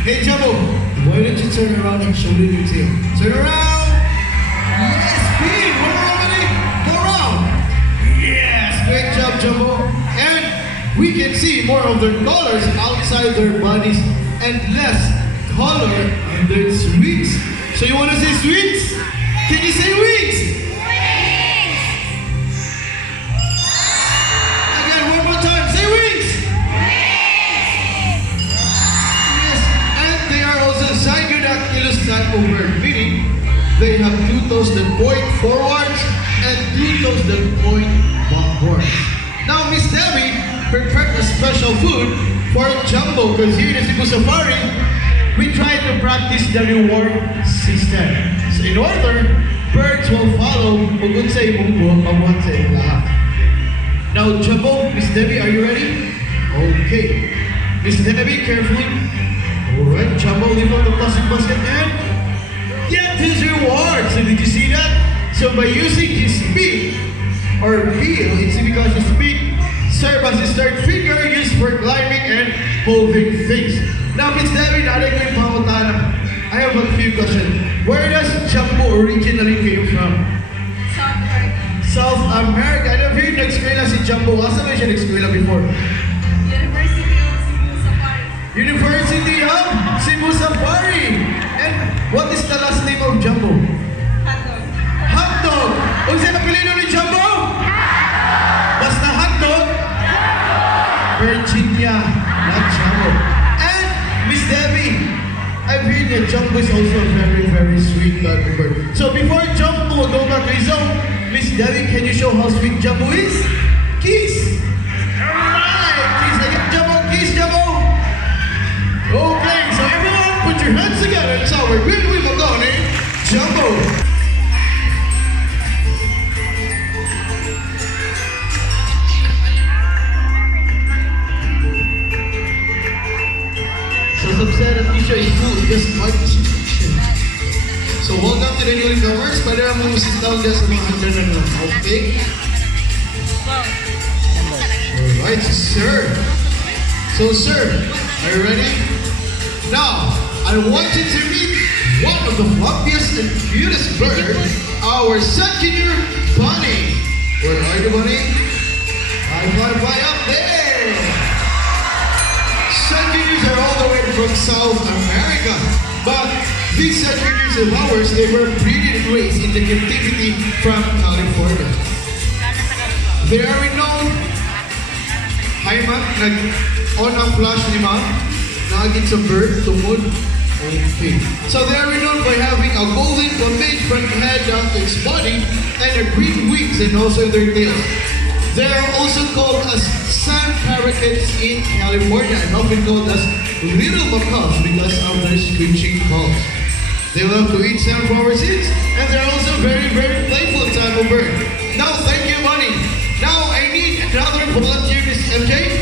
Hey Jumbo, why don't you turn around and show me your tail? Turn around! Yes, speed! One more buddy! Go around! Yes! Great job, Jumbo! And we can see more of their colors outside their bodies and less color on their wings. So you want to say wings? Can you say wings? Again, one more time. Say wings! Yes, and they are also zygodactylous type of bird, meaning they have two toes that point forwards and two toes that point backwards. Now, Miss Debbie prepared a special food for Jumbo because here in the Cebu Safari, we try to practice the reward system. So in order, birds will follow kung sa imong buhok, pagbuhat sa imong lahat. Now, Jumbo, Miss Debbie, are you ready? Okay. Miss Debbie, carefully. Alright, Jumbo, lift up the plastic basket and get his reward. So did you see that? So by using his beak or bill, it's because his beak serve as his third finger used for climbing and holding things. Now, Miss Debbie, I have a few questions. Where does Jumbo originally came from? South America. South America. I never heard nag-eskwela si Jumbo. Asa na siya nag-eskwela before? University of Cebu Safari. University of Cebu Safari. And what is the last name of Jumbo? Hotdog. Hotdog. Kung saan apelido ni Jumbo? Basta hotdog? Virginia, not Jumbo. And Miss Debbie, I've heard that Jumbo is also a very, very sweet type of bird. So before Jumbo will go back to his own, Miss Debbie, can you show how sweet Jumbo is? Kiss! Alright! Kiss again, Jumbo! Kiss, Jumbo! Okay, so everyone put your hands together. So we're good with Magone, Jumbo! Said that Tisha is good, just like the situation. So welcome to the newcomers. Pwede mo sit down dyan sa mga under na lang. Okay? Alright, sir. So sir, are you ready? Now, I want you to meet one of the fluffiest and cutest birds, our second-year bunny. Where are you, bunny? Fly up there! Second-years are all the way from South America. But these second-years of ours, they were breeded and raised in the captivity from California. They are renowned. Hi ma'am, on a flash ni ma'am, nagit sa bird, tumod. Okay. So they are renowned by having a golden plumage from head down to its body and a green wings and also their tails. They are also called as sand parakeets in California and often called as little macaws because of their screeching calls. They love to eat sunflower seeds and they're also very, very playful type of bird. Now, thank you, Bunny. Now, I need another volunteer, Miss MJ.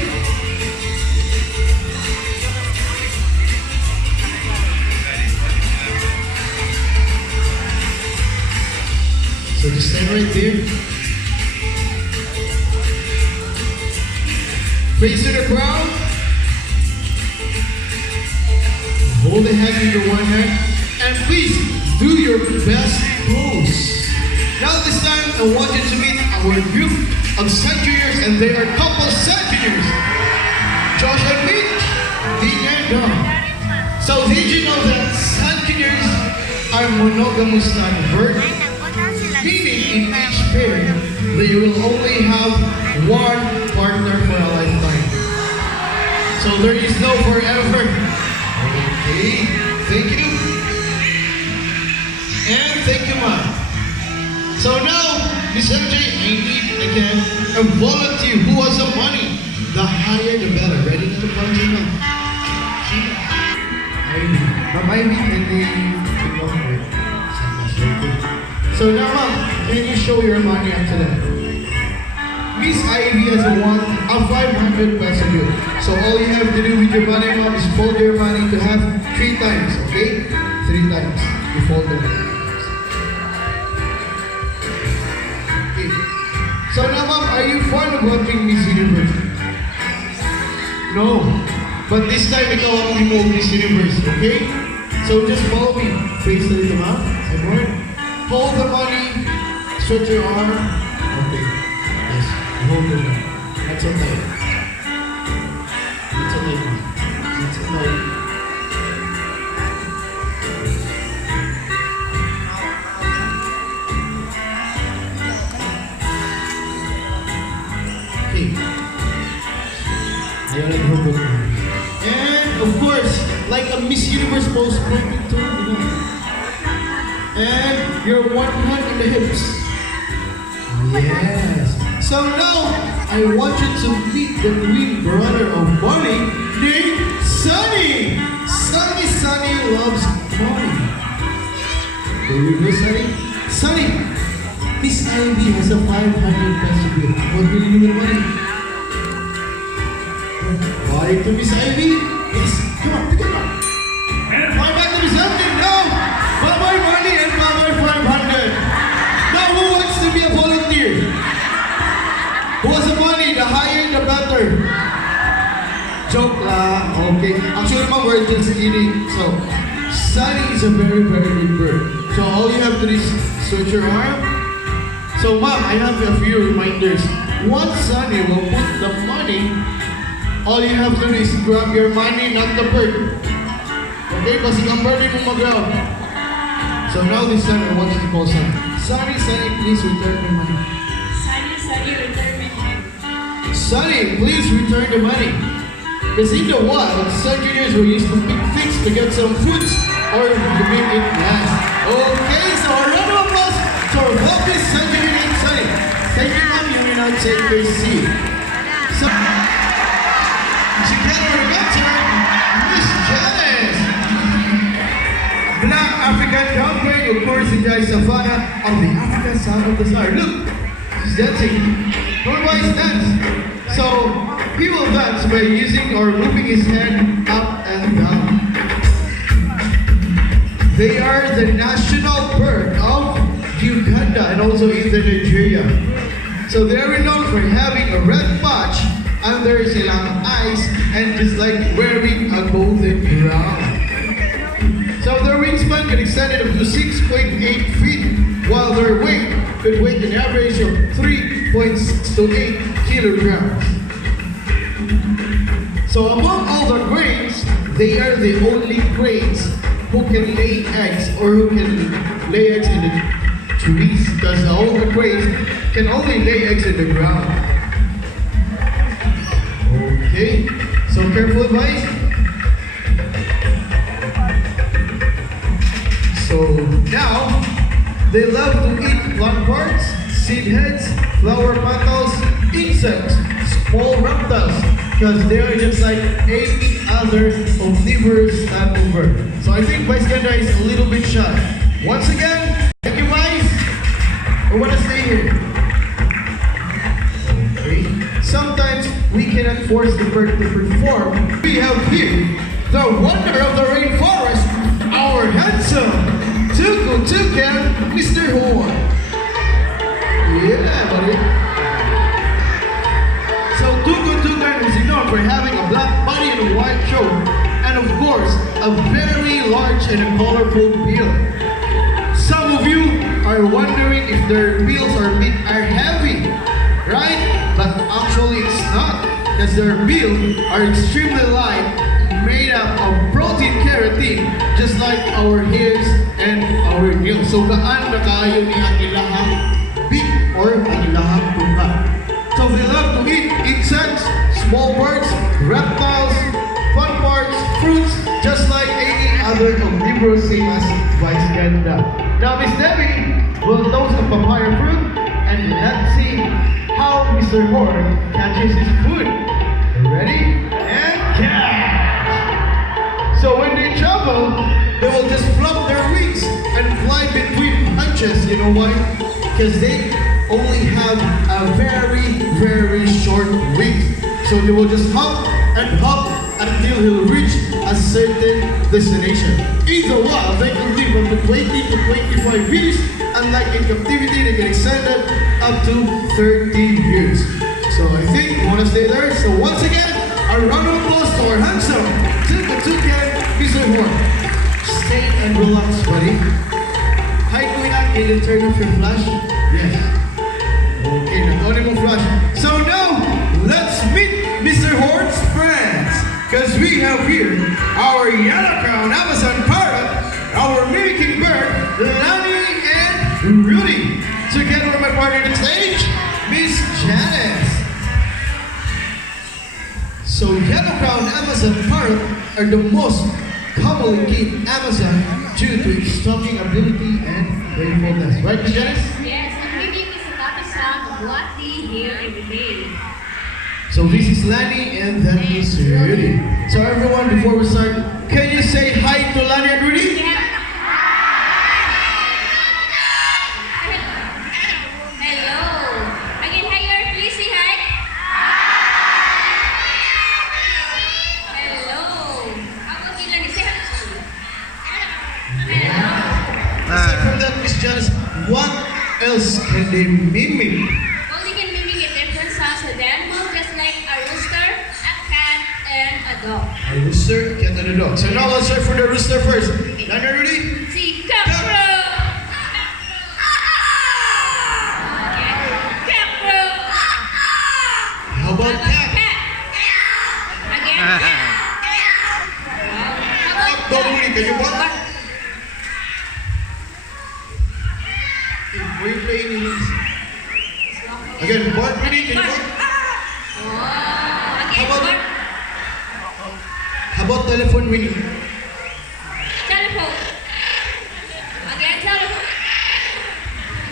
So just stand right there. Face to the ground. Hold the head in your one hand. And please do your best pose. Now this time I want you to meet our group of centurions, and they are couple centurions. Josh and Mitch, Dean and Dom. So did you know that centurions are monogamous type of bird? Meaning in each pair, they will only have one partner for a lifetime. So there is no forever. Okay, thank you. And thank you, ma'am. So now, Miss MJ, I need again a volunteer who has some money. The higher the better. Ready to punch in? So now, ma'am, can you show your money up to them? Miss Ivy has a 500 peso bill. So all you have to do with your money, ma'am, is fold your money to have 3 times, okay? 3 times. You fold them. Okay. So now, ma'am, are you fond of watching Miss Universe? No. But this time, ikaw ang imo Miss Universe, okay? So just follow me. Face a little out. Everyone. Hold the money. Stretch your arm. Okay. Yes. Hold it. That's okay. It's okay. It's okay. Okay. Ayan ang hold it. And of course, like a Miss Universe pose, pointing to the and your one hand in the hips. Yes. So now, I want you to meet the twin brother of Bonnie, named Sunny. Sunny loves Bonnie. Here we go, Sunny. Sunny, Miss Ivy has a 500 peso bill. What will you do with money? Buy it to Miss Ivy? Yes. Come on, pick it up. And buy back to Miss Ivy. No! Bye-bye money and bye-bye 500. Now who wants to be a volunteer? Who has the money? The higher the better. Joke lah. Okay. Actually, ma'am, we're just kidding. So, Sunny is a very, very good bird. So all you have to do is switch your arm. So ma'am, I have a few reminders. Once Sunny will put the money, all you have to do is grab your money, not the bird. Okay? Kasi ang bird mo mag-grab. So now this time I want you to call Sunny. Sunny, please return the money. Sunny, return me. Sunny, please return the money. Because in the wild, Sun Juniors were used to pick things to get some foods or to make it last. Okay, so a round of applause for Happy Sun Junior named Sunny. Thank you, ma'am. You may now take your seat. So, she can't remember Miss Janice. Black African Cowboy, of course, enjoys Savannah of the African sound of the star. Look, she's dancing. Everybody's dance. So, he will dance by using or moving his hand up and down. They are the national bird of Uganda and also in Nigeria. So they are renowned for having a red patch under silang eyes and just like wearing a golden crown. So their wingspan can extend up to 6.8 feet, while their weight could weigh an average of 3.6 to 8 kilograms. So among all the cranes, they are the only cranes who can lay eggs or who can lay eggs in the trees, because all the cranes can only lay eggs in the ground. Okay, so careful advice. So now, they love to eat plant parts, seed heads, flower petals, insects, small reptiles, because they are just like any other omnivorous animal bird. So I think Vice Ganda is a little bit shy. Once again, thank you, Vice. Or wanna stay here? Okay. Sometimes we cannot force the bird to perform. We have here the wonder of the rainforest, our handsome Tukan, Mr. Horn. Yeah, buddy. So Tukan is known for having a black body and a white throat, and of course, a very large and a colorful bill. Some of you are wondering if their bills are heavy, right? But actually it's not, because their bills are extremely light, made up of protein keratin, just like our hairs and our nails. So gaan na kayo ni ang ilahang beak or ang ilahang tuka. So they love to eat insects, small birds, reptiles, plant parts, fruits, just like any other omnivorous, same as Vice Ganda. Now Miss Debbie will toast a papaya fruit, and let's see how Mr. Horn catches his food. Ready? And catch! So when they travel, they will just flap their wings and fly between punches. You know why? Because they only have a very, very short wings. So they will just hop until he'll reach a certain destination. In the wild, they can live up to 20 to 25 years. Unlike in captivity, they can extend it up to 30 years. So I think you want to stay there. So once again, a round of applause to our handsome everyone, stay and relax, buddy. Hi, Kuya, can you turn off your flash? Yes. Okay, nag-on mo flash. So now, let's meet Mr. Hort's friends. Because we have here our yellow crown Amazon parrot, our mimicking bird, Lani and Rudy. Together with my partner on stage, Miss Janice. So yellow crown Amazon parrot are the most commonly kept Amazon due to its talking ability and playfulness. Right, Miss Janice? Yes, and mimic is a happy sound of what we hear every day. So this is Lani and that is Rudy. So everyone, before we start, can you say hi to Lani and Rudy? Yeah. Hello. Again, hi, Earth. Please say hi. Hello. How about you, Lani? Say hello. Aside from that, Miss Janice, what else can they mimic? Well, they can mimic a different sounds of the animal, just like a rooster, a cat, and a dog. A rooster, cat, and a dog. So now let's start for the rooster first. Lani and Rudy? See, cockroach. Okay. Cockroach. How about cat? Again, cat. How about Dog, Rudy, can you dog? bark? Were you playing in this? Again, bark, Rudy, can you bark? Oh, again, How about- bark. How about telephone, Winnie? Telephone. Again, telephone.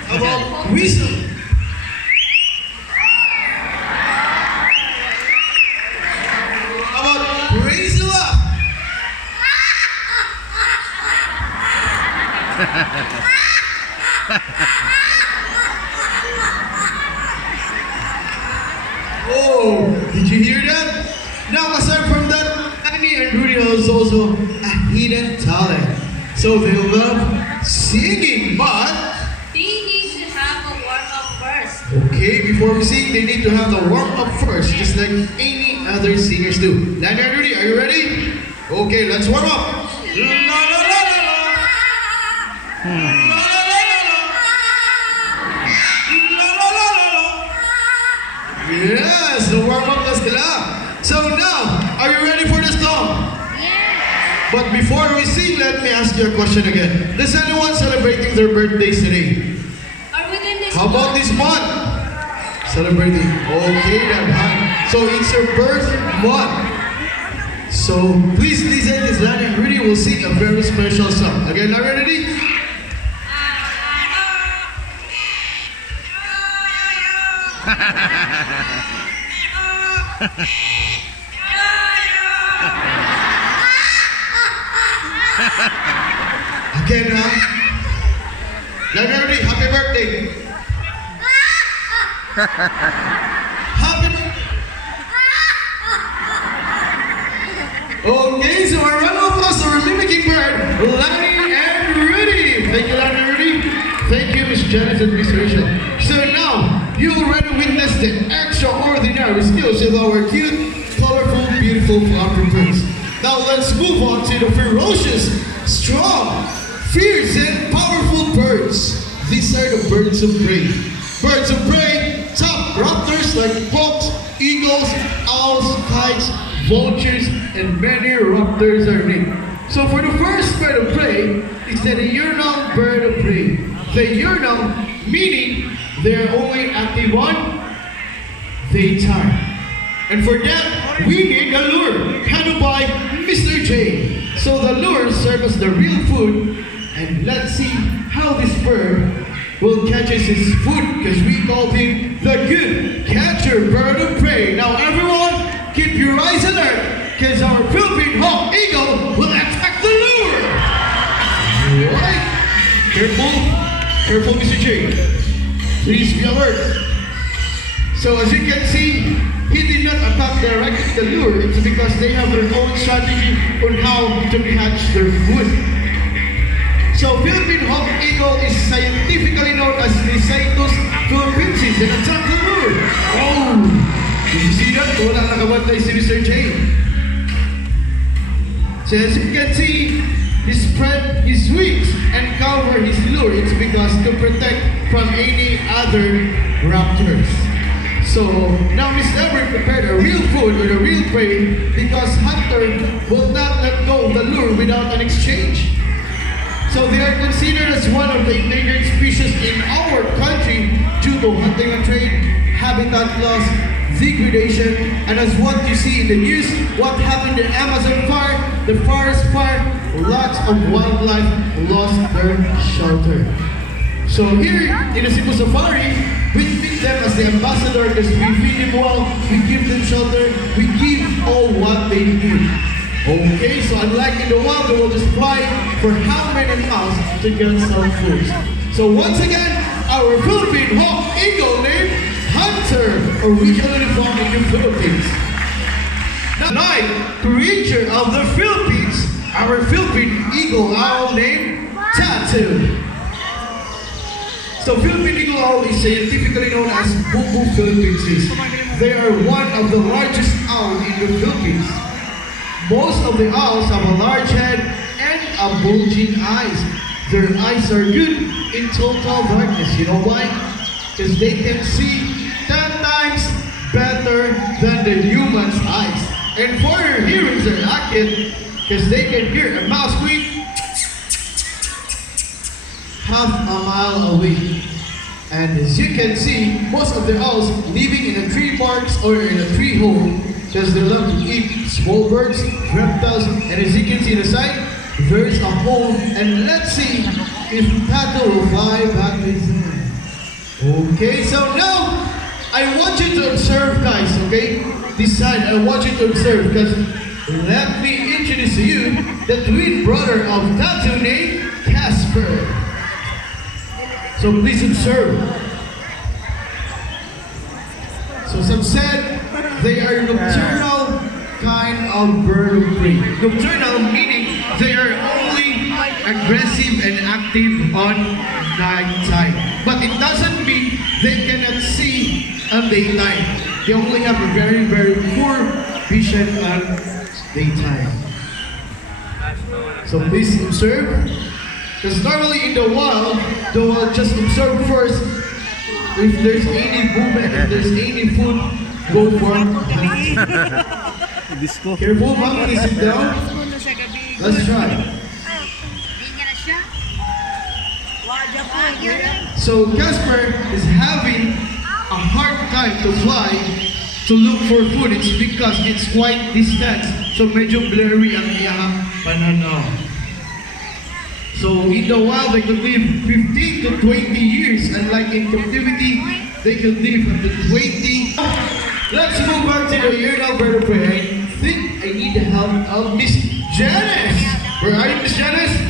How about whistle? How about raise you up? Oh, did you hear that? Now, aside from that, Annie and Rudy is also a hidden talent. So they love singing, but They need to have a warm-up first. okay, before we sing, they need to have the warm up first, just like any other singers do. Lani and Rudy, are you ready? Okay, let's warm up. La la la la la. La la la la la. La la la la la. Yes, the warm up na sila. So now, are you ready for this song? Yes. But before we sing, let me ask you a question again. Is anyone celebrating their birthdays today? Or within this How about this month? Celebrating. Okay, that month. So it's your birth month. So please listen, this Lani and Rudy will sing a very special song. Again, are you ready? Again, Lani and Rudy, happy birthday. Happy birthday. Okay, so our round of applause to our mimicking bird, Lani and Rudy. Thank you, Lani and Rudy. Thank you, Miss Janice and Miss Rachel. So now, you already witnessed the extraordinary skills of our cute, colorful, beautiful flower birds. Now let's move on to the ferocious, strong, fierce, and powerful birds. These are the birds of prey. Birds of prey, top raptors like hawks, eagles, owls, kites, vultures, and many raptors are named. So for the first bird of prey, it's the diurnal bird of prey. The diurnal meaning they're only active on daytime. And for that, we need a lure, handled by Mr. J. So the lure serves as the real food, and let's see how this bird will catch his food, because we called him the good catcher bird of prey. Now everyone, keep your eyes alert, because our Philippine hawk eagle will attack the lure. Alright, careful Mr. J. Please be alert. So as you can see, he did not attack directly the lure. It's because they have their own strategy on how to catch their food. So Philippine hawk eagle is scientifically known as Lysaetus philippinensis and attack the lure. Oh! Did you see that? Wala nakabantay si Mr. J. So as you can see, he spread his wings and cover his lure. It's because to protect from any other raptors. So now Mr. Everett prepared a real food with a real prey because hunter will not let go of the lure without an exchange. So they are considered as one of the endangered species in our country due to hunting and trade, habitat loss, degradation, and as what you see in the news, what happened in Amazon fire, the forest fire, lots of wildlife lost their shelter. So here in the Cebu Safari, we treat them as the ambassador because we feed them well, we give them shelter, we give all what they need. Okay, so unlike in the wild, they will just fly for how many miles to get some food. So once again, our Philippine hawk eagle named Hunter, originally found in the Philippines. The night creature of the Philippines, our Philippine eagle owl named Tattoo. So Philippine eagle owl is scientifically known as Bubu philippinensis. They are one of the largest owls in the Philippines. Most of the owls have a large head and a bulging eyes. Their eyes are good in total darkness. You know why? Because they can see 10 times better than the human's eyes. And for their hearing, they're accurate because they can hear a mouse squeak half a mile away. And as you can see, most of the owls living in a tree barks or in a tree hole because they love to eat small birds, reptiles, and as you can see in the side, there's a hole, and let's see if Tato will fly back to his home. Okay, so now I want you to observe, guys, okay? This side, I want you to observe because let me introduce to you the twin brother of Tato named Casper. So please observe. So some said they are nocturnal kind of bird of prey. Nocturnal meaning they are only aggressive and active on night time. But it doesn't mean they cannot see on daytime. They only have a very, very poor vision on daytime. So please observe. Because normally in the wild, they will just observe first if there's any movement, if there's any food, go for it. Careful, mom, can you sit down? Let's try. So Casper is having a hard time to fly to look for food. It's because it's quite distant. So medyo blurry ang iyang pananaw. So in the wild, they could live 15 to 20 years, and like in captivity, they could live up to 20. Let's move back to the urinal bird of prey. I think I need the help of Miss Janice. Where are you, Miss Janice?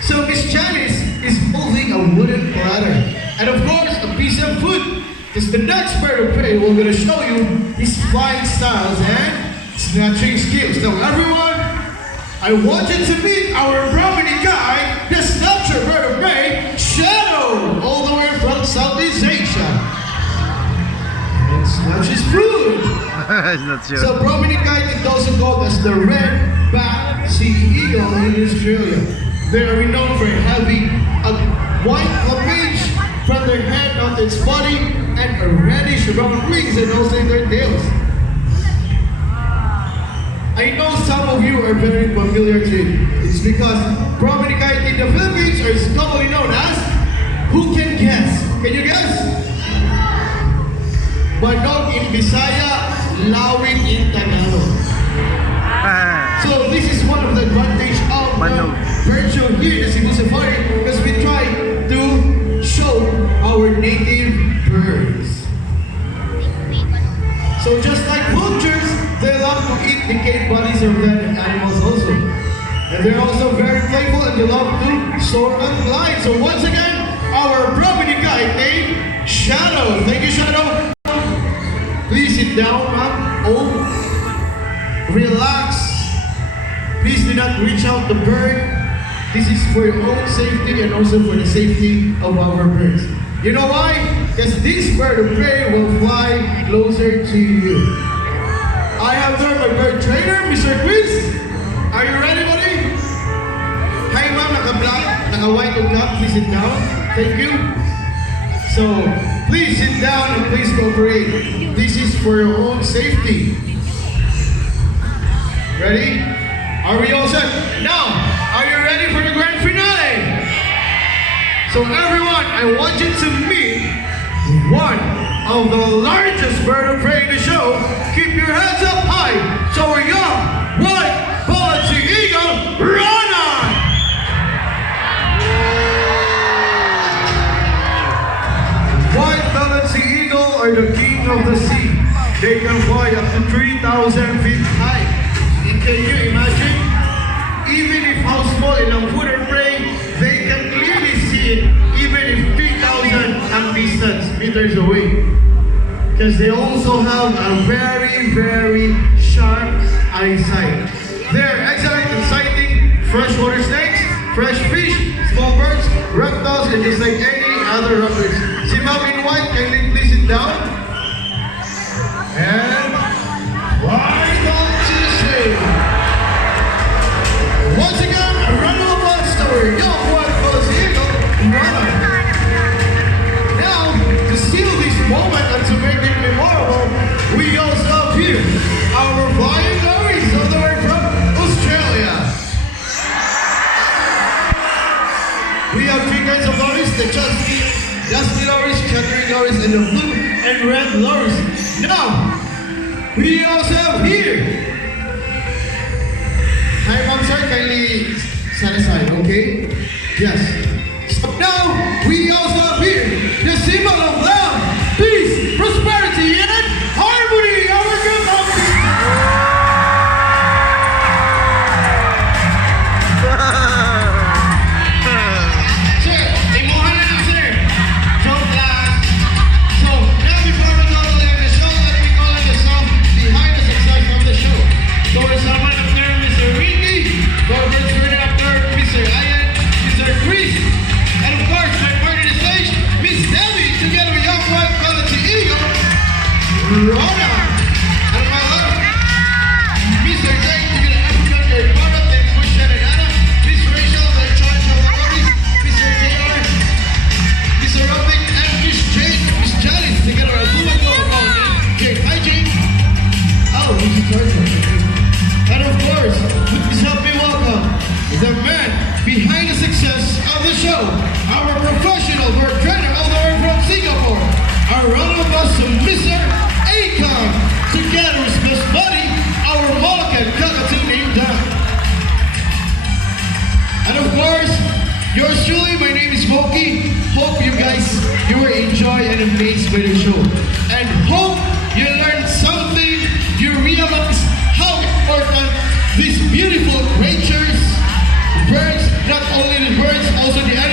So Miss Janice is holding a wooden platter, and of course a piece of food. Because the next bird of prey, we're going to show you his flying styles and snatching skills. Now everyone, I want you to meet our Brahmini guy, the snatcher bird of prey, Shadow, all the way from Southeast Asia. And snatches food. It's not sure. So Brahmini guy is also called as the red-backed sea eagle in Australia. They are renowned for having a white plumage from their head onto its body and a reddish brown wings and also in their tails. I know some of you are very familiar to it. It's because Brahmini kite in the Philippines is commonly known as, who can guess? Can you guess? Manok in Bisaya, Lawin in Tagalog. So this is one of the advantage of the bird show here in the Cebu Safari because we try to show our native birds. So just like vultures, they love to eat decayed bodies of dead animals also. And they're also very playful and they love to soar and glide. So once again, our Brahmini guide named Shadow. Thank you, Shadow. Please sit down, ma'am. Oh, relax. Please do not reach out the bird. This is for your own safety and also for the safety of our birds. You know why? Because this bird of prey will fly closer to you. I have there my bird trainer, Mr. Chris. Are you ready, buddy? Hi, ma'am. Naka-black, naka-white o black. Please sit down. Thank you. So, please sit down and please cooperate. This is for your own safety. Ready? Are we all set? Now, are you ready for the grand finale? So everyone, I want you to meet one of the largest bird of prey in the show. Keep your heads up high. So our young, white, balancing eagle, run on! White balancing eagle are the king of the sea. They can fly up to 3,000 feet high. And can you imagine? Even if how small in a food and prey, they can clearly see it even if 3,000 meters away. Because they also have a very, very sharp eyesight. They're excellent in sighting freshwater snakes, fresh fish, small birds, reptiles, and just like any other reptiles. Si Ma'am in white, can you please sit down? And right on to the stage. Once again, a round of applause to our young white balancing eagle, Rana. Now, to seal this moment and to make it memorable, we also have here our flying lorries all the way from Australia. We have three kinds of lorries: the dusty lorries, chattering lorries, and the blue and red lorries. Now, we also have here. Hi, ma'am, sir, kindly set aside, okay? Yes. So now, we also have here the symbol of love, peace, prosperity, and harmony. Our good Sir, imuha na lang, sir. Joke lang. So, now before we go to the show, let me call on the song behind the success of the show. So, we're someone up there, Mr. Ricky, Corporate's running up there, Mr. Ian, Mr. Chris, and of course, my partner on the stage, Miss Debbie, together with young white balancing eagle, Rona. And my love, Mr. Jake, together African, their product, and Christian and Anna, Miss Rachel, the charge of the lorries, Mr. Taylor, Mr. Robin, and Miss Jane, Miss Janice, together with Blue and Gold. Jake, hi Jake. Oh, Mr. Charger. And of course, please help me welcome the man behind the success of the show, our professional bird trainer all the way from Singapore, our round of applause to Mr. Akon, together with his buddy, our Molokan cockatoo named Don. And of course, yours truly, my name is Smokey. Hope you guys, you were enjoyed and amazed by the show. And hope you learned something, you realize how important these beautiful creatures, birds, not only the birds, also the animals,